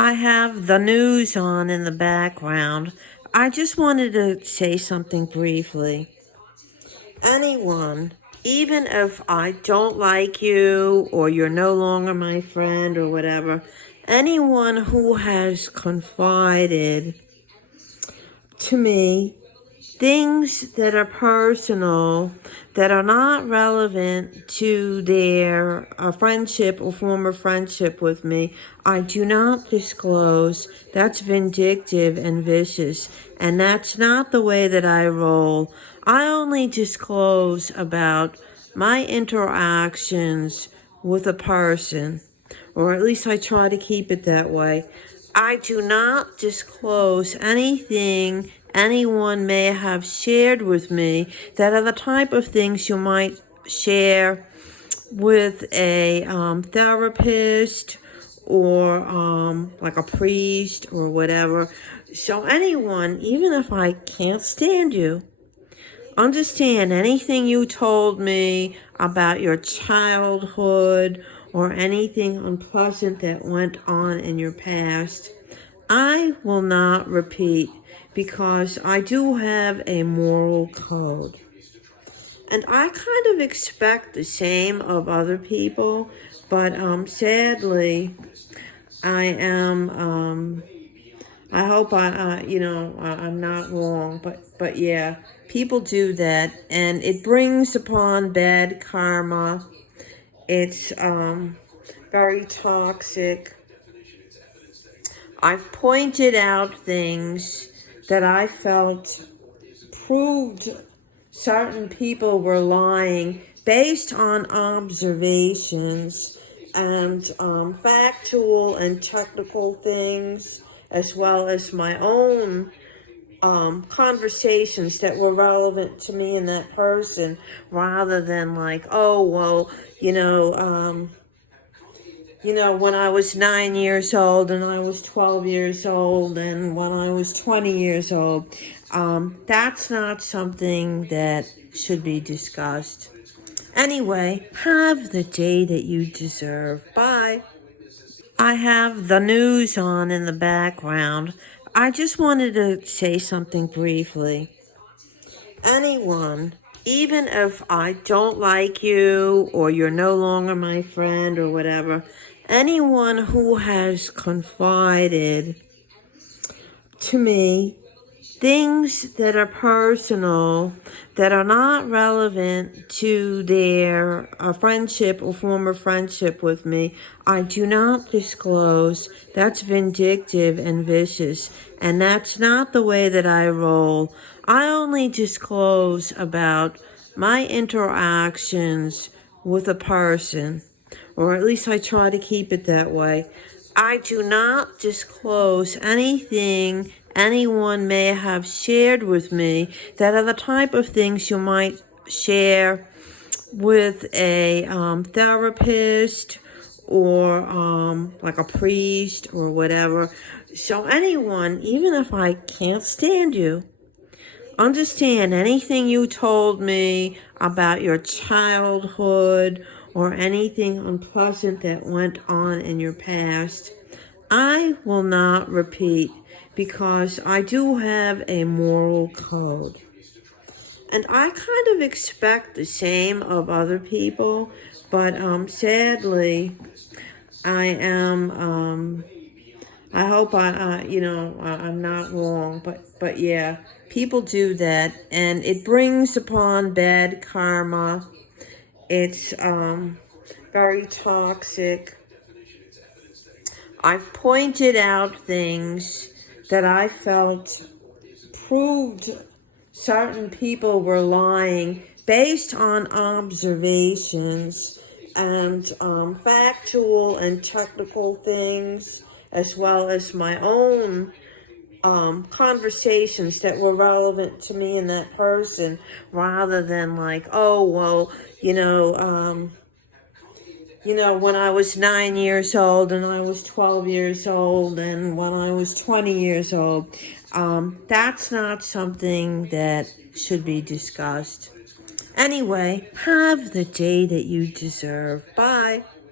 I have the news on in the background. I just wanted to say something briefly. Anyone, even if I don't like you or you're no longer my friend or whatever, anyone who has confided to me things that are personal, that are not relevant to their friendship or former friendship with me, I do not disclose. That's vindictive and vicious, and that's not the way that I roll. I only disclose about my interactions with a person, or at least I try to keep it that way. I do not disclose anything anyone may have shared with me that are the type of things you might share with a therapist or like a priest or whatever. So anyone, even if I can't stand you, understand anything you told me about your childhood or anything unpleasant that went on in your past, I will not repeat because I do have a moral code. And I kind of expect the same of other people, but sadly, I am, I hope I'm not wrong, but yeah, people do that, and it brings upon bad karma. It's very toxic. I've pointed out things that I felt proved certain people were lying based on observations and factual and technical things, as well as my own conversations that were relevant to me and that person, rather than like, oh, well, when I was 9 years old and I was 12 years old and when I was 20 years old. That's not something that should be discussed. Anyway, have the day that you deserve. Bye. I have the news on in the background. I just wanted to say something briefly. Anyone, even if I don't like you or you're no longer my friend or whatever, anyone who has confided to me things that are personal, that are not relevant to their friendship or former friendship with me, I do not disclose. That's vindictive and vicious, and that's not the way that I roll. I only disclose about my interactions with a person, or at least I try to keep it that way. I do not disclose anything anyone may have shared with me that are the type of things you might share with a therapist or like a priest or whatever. So anyone, even if I can't stand you, understand anything you told me about your childhood or anything unpleasant that went on in your past, I will not repeat because I do have a moral code. And I kind of expect the same of other people, but sadly, I am, I hope I'm not wrong, but yeah, people do that, and it brings upon bad karma. It's very toxic. I've pointed out things that I felt proved certain people were lying based on observations and factual and technical things, as well as my own conversations that were relevant to me and that person, rather than like, oh, well, when I was 9 years old and I was 12 years old and when I was 20 years old. That's not something that should be discussed. Anyway, have the day that you deserve. Bye.